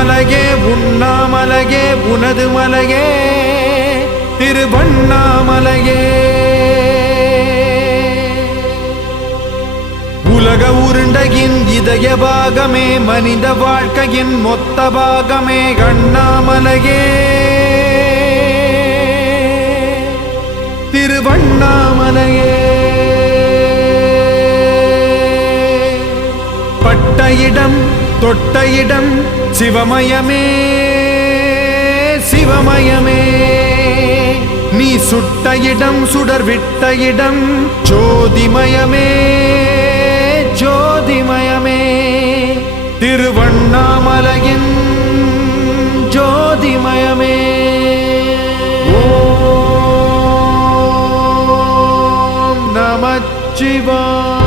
மலையே உண்ணாமலையே உனது மலையே திருவண்ணாமலையே. உலக உருண்டையின் இதய பாகமே மனித வாழ்க்கையின் மொத்த பாகமே அண்ணாமலையே திருவண்ணாமலையே. பட்ட இடம் தொட்ட இடம் சிவமயமே சிவமயமே. நீ சுட்ட இடம் சுடர் விட்ட இடம் ஜோதிமயமே ஜோதிமயமே. திருவண்ணாமலையின் ஜோதிமயமே. ஓம் நமச்சிவாய.